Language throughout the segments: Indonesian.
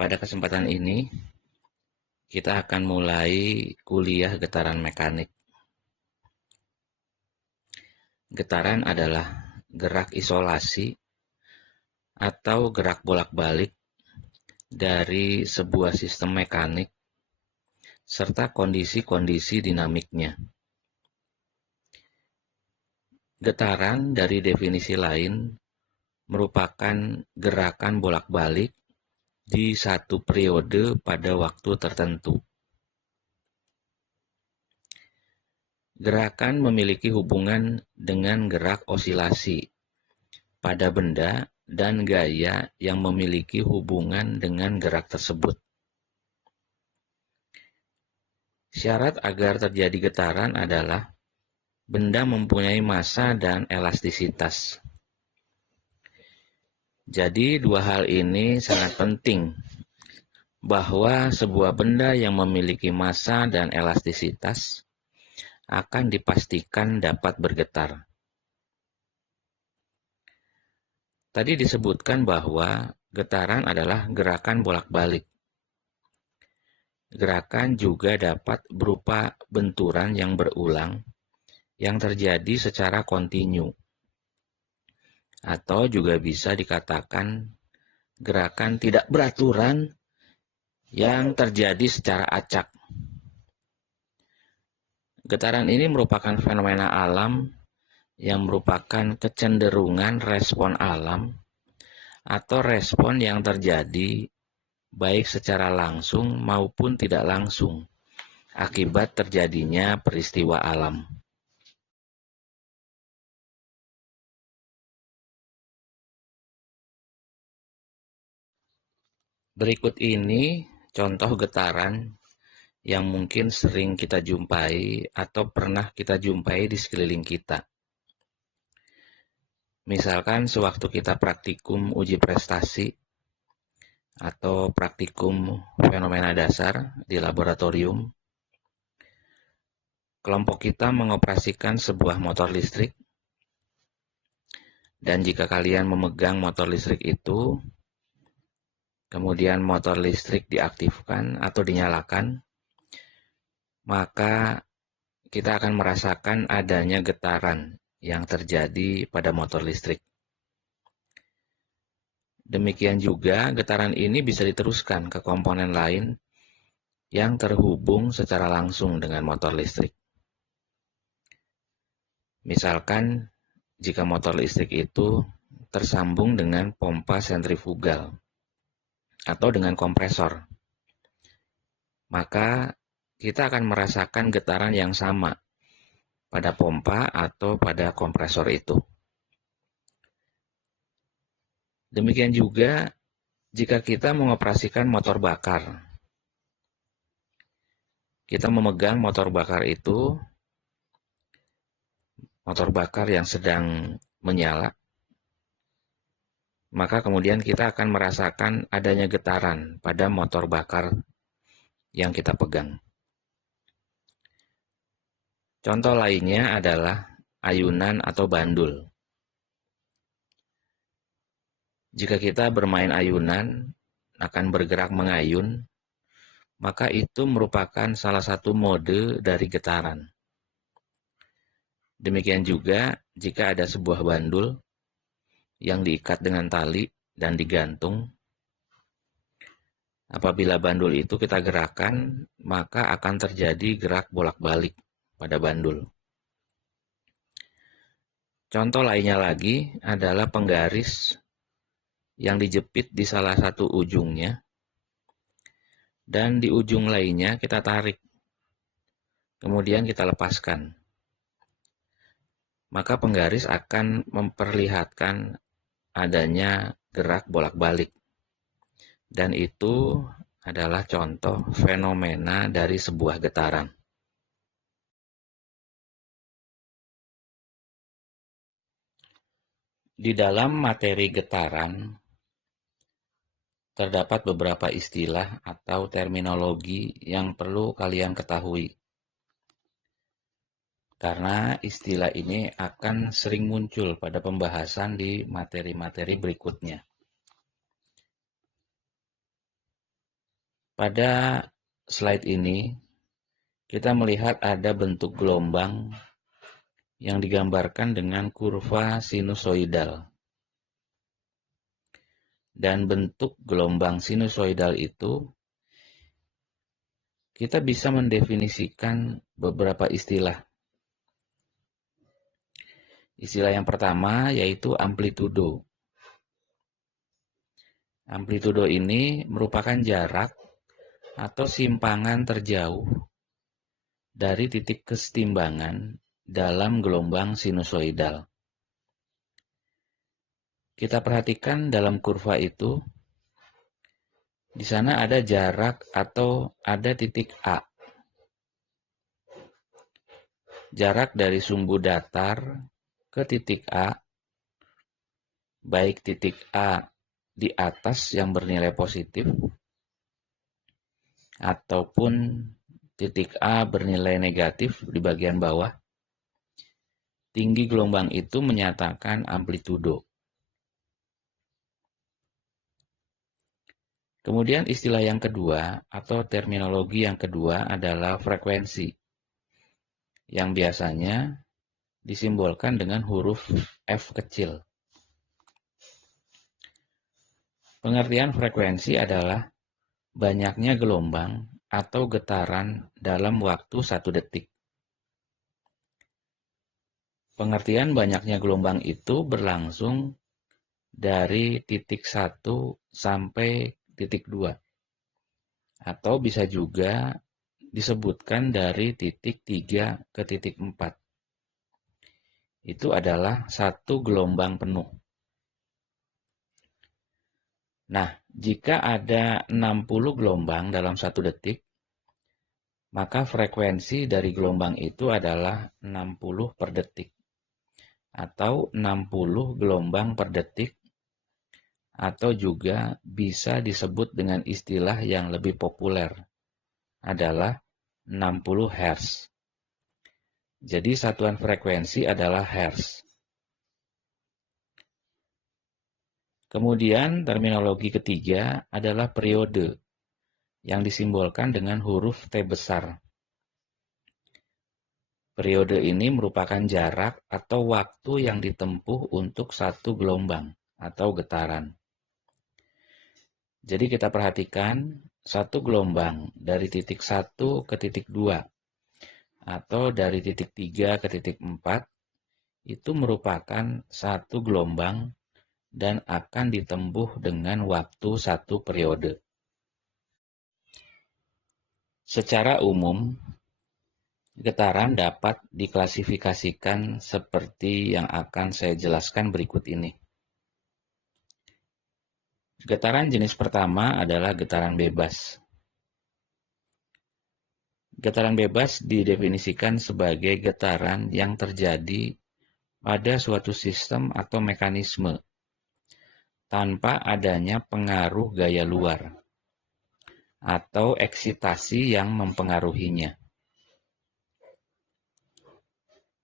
Pada kesempatan ini, kita akan mulai kuliah getaran mekanik. Getaran adalah gerak isolasi atau gerak bolak-balik dari sebuah sistem mekanik serta kondisi-kondisi dinamiknya. Getaran dari definisi lain merupakan gerakan bolak-balik di satu periode pada waktu tertentu. Gerakan memiliki hubungan dengan gerak osilasi pada benda dan gaya yang memiliki hubungan dengan gerak tersebut. Syarat agar terjadi getaran adalah benda mempunyai massa dan elastisitas. Jadi dua hal ini sangat penting, bahwa sebuah benda yang memiliki massa dan elastisitas akan dipastikan dapat bergetar. Tadi disebutkan bahwa getaran adalah gerakan bolak-balik. Gerakan juga dapat berupa benturan yang berulang yang terjadi secara kontinu. Atau juga bisa dikatakan gerakan tidak beraturan yang terjadi secara acak. Getaran ini merupakan fenomena alam yang merupakan kecenderungan respon alam atau respon yang terjadi baik secara langsung maupun tidak langsung akibat terjadinya peristiwa alam. Berikut ini contoh getaran yang mungkin sering kita jumpai atau pernah kita jumpai di sekeliling kita. Misalkan sewaktu kita praktikum uji prestasi atau praktikum fenomena dasar di laboratorium, kelompok kita mengoperasikan sebuah motor listrik, dan jika kalian memegang motor listrik itu, kemudian motor listrik diaktifkan atau dinyalakan, maka kita akan merasakan adanya getaran yang terjadi pada motor listrik. Demikian juga getaran ini bisa diteruskan ke komponen lain yang terhubung secara langsung dengan motor listrik. Misalkan jika motor listrik itu tersambung dengan pompa sentrifugal atau dengan kompresor, maka kita akan merasakan getaran yang sama pada pompa atau pada kompresor itu. Demikian juga jika kita mengoperasikan motor bakar. Kita memegang motor bakar itu, motor bakar yang sedang menyala, maka kemudian kita akan merasakan adanya getaran pada motor bakar yang kita pegang. Contoh lainnya adalah ayunan atau bandul. Jika kita bermain ayunan, akan bergerak mengayun, maka itu merupakan salah satu mode dari getaran. Demikian juga jika ada sebuah bandul yang diikat dengan tali dan digantung. Apabila bandul itu kita gerakkan, maka akan terjadi gerak bolak-balik pada bandul. Contoh lainnya lagi adalah penggaris yang dijepit di salah satu ujungnya, dan di ujung lainnya kita tarik, kemudian kita lepaskan. Maka penggaris akan memperlihatkan adanya gerak bolak-balik. Dan itu adalah contoh fenomena dari sebuah getaran. Di dalam materi getaran, terdapat beberapa istilah atau terminologi yang perlu kalian ketahui. Karena istilah ini akan sering muncul pada pembahasan di materi-materi berikutnya. Pada slide ini, kita melihat ada bentuk gelombang yang digambarkan dengan kurva sinusoidal. Dan bentuk gelombang sinusoidal itu, kita bisa mendefinisikan beberapa istilah. Istilah yang pertama yaitu amplitudo. Amplitudo ini merupakan jarak atau simpangan terjauh dari titik kesetimbangan dalam gelombang sinusoidal. Kita perhatikan dalam kurva itu, di sana ada jarak atau ada titik A. Jarak dari sumbu datar ke titik A, baik titik A di atas yang bernilai positif, ataupun titik A bernilai negatif di bagian bawah, tinggi gelombang itu menyatakan amplitudo. Kemudian istilah yang kedua atau terminologi yang kedua adalah frekuensi, yang biasanya disimbolkan dengan huruf F kecil. Pengertian frekuensi adalah banyaknya gelombang atau getaran dalam waktu 1 detik. Pengertian banyaknya gelombang itu berlangsung dari titik 1 sampai titik 2. Atau bisa juga disebutkan dari titik 3 ke titik 4. Itu adalah satu gelombang penuh. Nah, jika ada 60 gelombang dalam 1 detik, maka frekuensi dari gelombang itu adalah 60 per detik. Atau 60 gelombang per detik, atau juga bisa disebut dengan istilah yang lebih populer, adalah 60 Hz. Jadi satuan frekuensi adalah Hz. Kemudian terminologi ketiga adalah periode, yang disimbolkan dengan huruf T besar. Periode ini merupakan jarak atau waktu yang ditempuh untuk satu gelombang atau getaran. Jadi kita perhatikan satu gelombang dari titik 1 ke titik 2 atau dari titik 3 ke titik 4 itu merupakan satu gelombang dan akan ditempuh dengan waktu satu periode. Secara umum, getaran dapat diklasifikasikan seperti yang akan saya jelaskan berikut ini. Getaran jenis pertama adalah getaran bebas. Getaran bebas didefinisikan sebagai getaran yang terjadi pada suatu sistem atau mekanisme tanpa adanya pengaruh gaya luar atau eksitasi yang mempengaruhinya.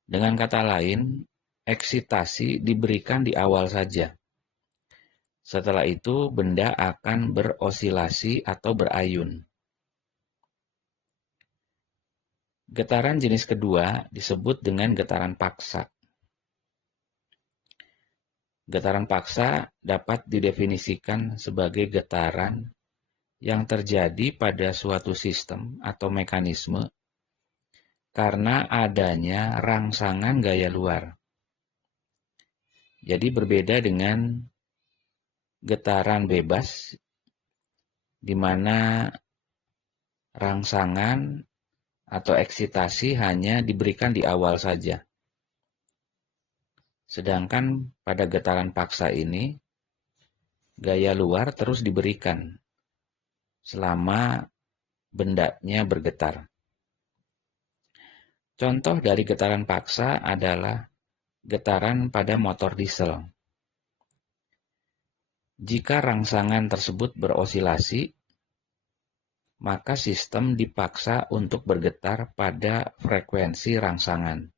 Dengan kata lain, eksitasi diberikan di awal saja. Setelah itu, benda akan berosilasi atau berayun. Getaran jenis kedua disebut dengan getaran paksa. Getaran paksa dapat didefinisikan sebagai getaran yang terjadi pada suatu sistem atau mekanisme karena adanya rangsangan gaya luar. Jadi berbeda dengan getaran bebas, di mana rangsangan atau eksitasi hanya diberikan di awal saja. Sedangkan pada getaran paksa ini, gaya luar terus diberikan selama bendanya bergetar. Contoh dari getaran paksa adalah getaran pada motor diesel. Jika rangsangan tersebut berosilasi, maka sistem dipaksa untuk bergetar pada frekuensi rangsangan.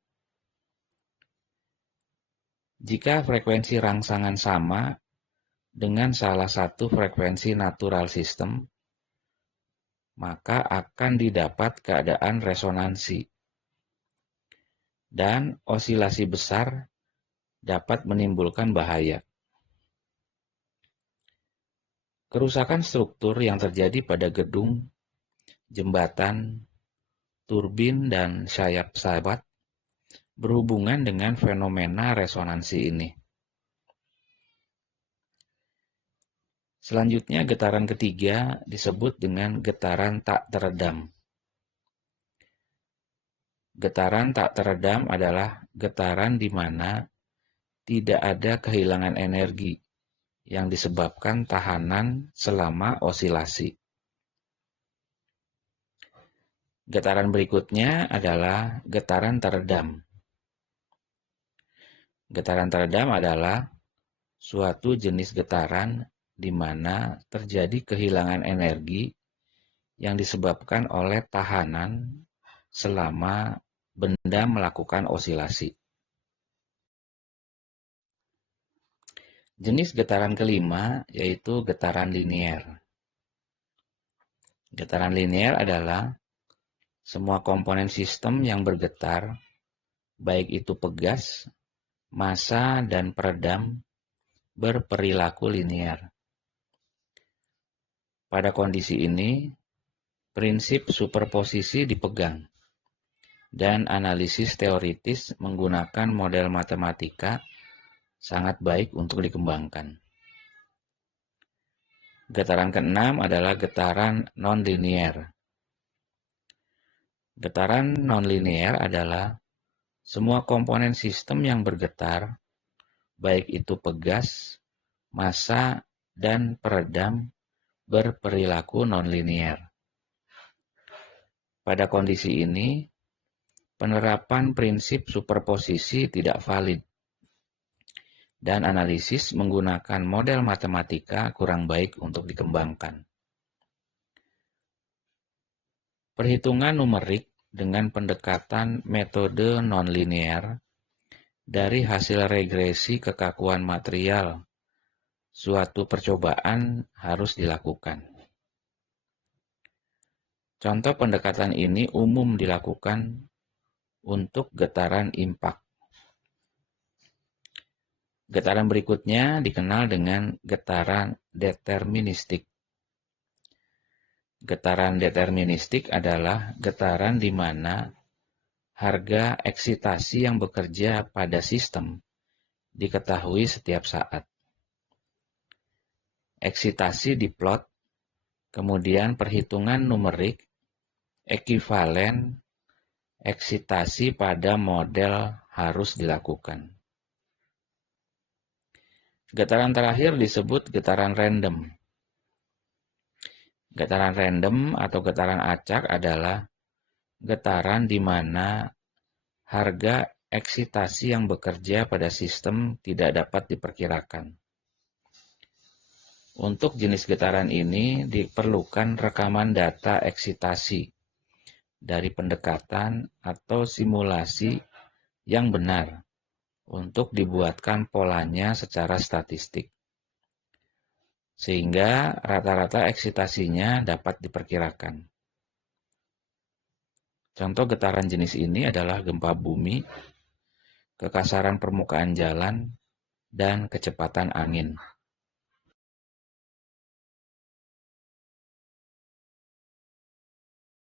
Jika frekuensi rangsangan sama dengan salah satu frekuensi natural system, maka akan didapat keadaan resonansi. Dan osilasi besar dapat menimbulkan bahaya. Kerusakan struktur yang terjadi pada gedung, jembatan, turbin, dan sayap pesawat berhubungan dengan fenomena resonansi ini. Selanjutnya, getaran ketiga disebut dengan getaran tak teredam. Getaran tak teredam adalah getaran di mana tidak ada kehilangan energi yang disebabkan tahanan selama osilasi. Getaran berikutnya adalah getaran teredam. Getaran teredam adalah suatu jenis getaran di mana terjadi kehilangan energi yang disebabkan oleh tahanan selama benda melakukan osilasi. Jenis getaran kelima yaitu getaran linier. Getaran linier adalah semua komponen sistem yang bergetar, baik itu pegas, massa, dan peredam, berperilaku linier. Pada kondisi ini, prinsip superposisi dipegang, dan analisis teoritis menggunakan model matematika sangat baik untuk dikembangkan. Getaran keenam adalah getaran nonlinier. Getaran nonlinier adalah semua komponen sistem yang bergetar, baik itu pegas, massa, dan peredam, berperilaku nonlinier. Pada kondisi ini, penerapan prinsip superposisi tidak valid, dan analisis menggunakan model matematika kurang baik untuk dikembangkan. Perhitungan numerik dengan pendekatan metode nonlinier dari hasil regresi kekakuan material suatu percobaan harus dilakukan. Contoh pendekatan ini umum dilakukan untuk getaran impak. Getaran berikutnya dikenal dengan getaran deterministik. Getaran deterministik adalah getaran di mana harga eksitasi yang bekerja pada sistem diketahui setiap saat. Eksitasi diplot, kemudian perhitungan numerik ekivalen eksitasi pada model harus dilakukan. Getaran terakhir disebut getaran random. Getaran random atau getaran acak adalah getaran di mana harga eksitasi yang bekerja pada sistem tidak dapat diperkirakan. Untuk jenis getaran ini diperlukan rekaman data eksitasi dari pendekatan atau simulasi yang benar untuk dibuatkan polanya secara statistik, sehingga rata-rata eksitasinya dapat diperkirakan. Contoh getaran jenis ini adalah gempa bumi, kekasaran permukaan jalan, dan kecepatan angin.